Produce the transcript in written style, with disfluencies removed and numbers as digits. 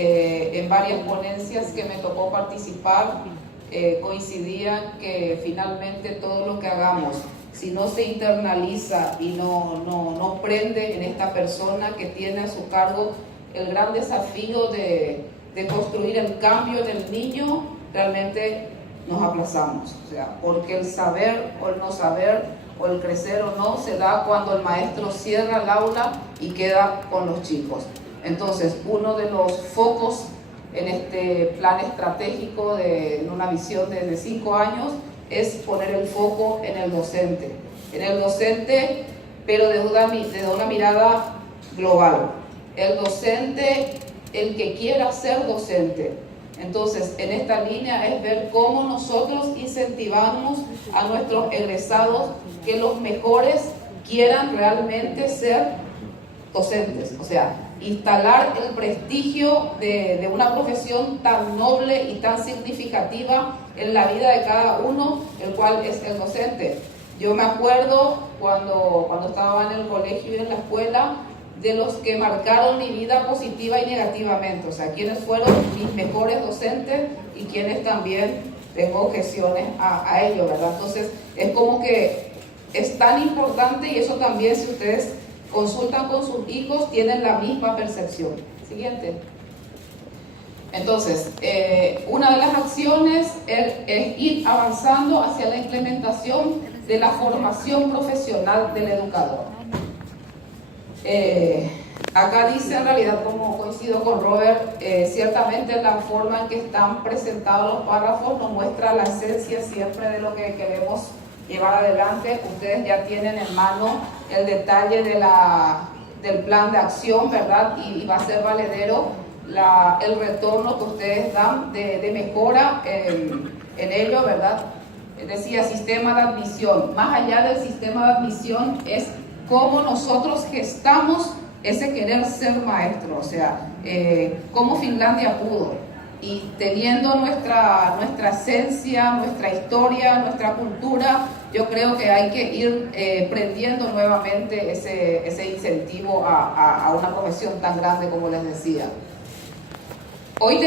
en varias ponencias que me tocó participar, coincidían que finalmente todo lo que hagamos, si no se internaliza y no prende en esta persona que tiene a su cargo el gran desafío de construir el cambio en el niño, realmente nos aplazamos. O sea, porque el saber o el no saber, o el crecer o no, se da cuando el maestro cierra el aula y queda con los chicos. Entonces, uno de los focos en este plan estratégico, en una visión de 5 años, es poner el foco en el docente. En el docente, pero desde una mirada global. El docente, el que quiera ser docente. Entonces, en esta línea es ver cómo nosotros incentivamos a nuestros egresados que los mejores quieran realmente ser docentes. O sea, instalar el prestigio de una profesión tan noble y tan significativa en la vida de cada uno, el cual es el docente. Yo me acuerdo cuando estaba en el colegio y en la escuela, de los que marcaron mi vida positiva y negativamente, o sea, quienes fueron mis mejores docentes y quienes también tengo objeciones a ello, ¿verdad? Entonces, es como que es tan importante, y eso también, si ustedes consultan con sus hijos, tienen la misma percepción. Siguiente. Entonces, una de las acciones es ir avanzando hacia la implementación de la formación profesional del educador. Acá dice, en realidad, como coincido con Robert, ciertamente la forma en que están presentados los párrafos nos muestra la esencia siempre de lo que queremos llevar adelante. Ustedes ya tienen en mano el detalle del plan de acción, ¿verdad? Y va a ser valedero el retorno que ustedes dan de mejora en ello, ¿verdad? Decía, sistema de admisión. Más allá del sistema de admisión es cómo nosotros gestamos ese querer ser maestro, o sea, cómo Finlandia pudo, y teniendo nuestra esencia, nuestra historia, nuestra cultura, yo creo que hay que ir prendiendo nuevamente ese incentivo a una profesión tan grande como les decía. Hoy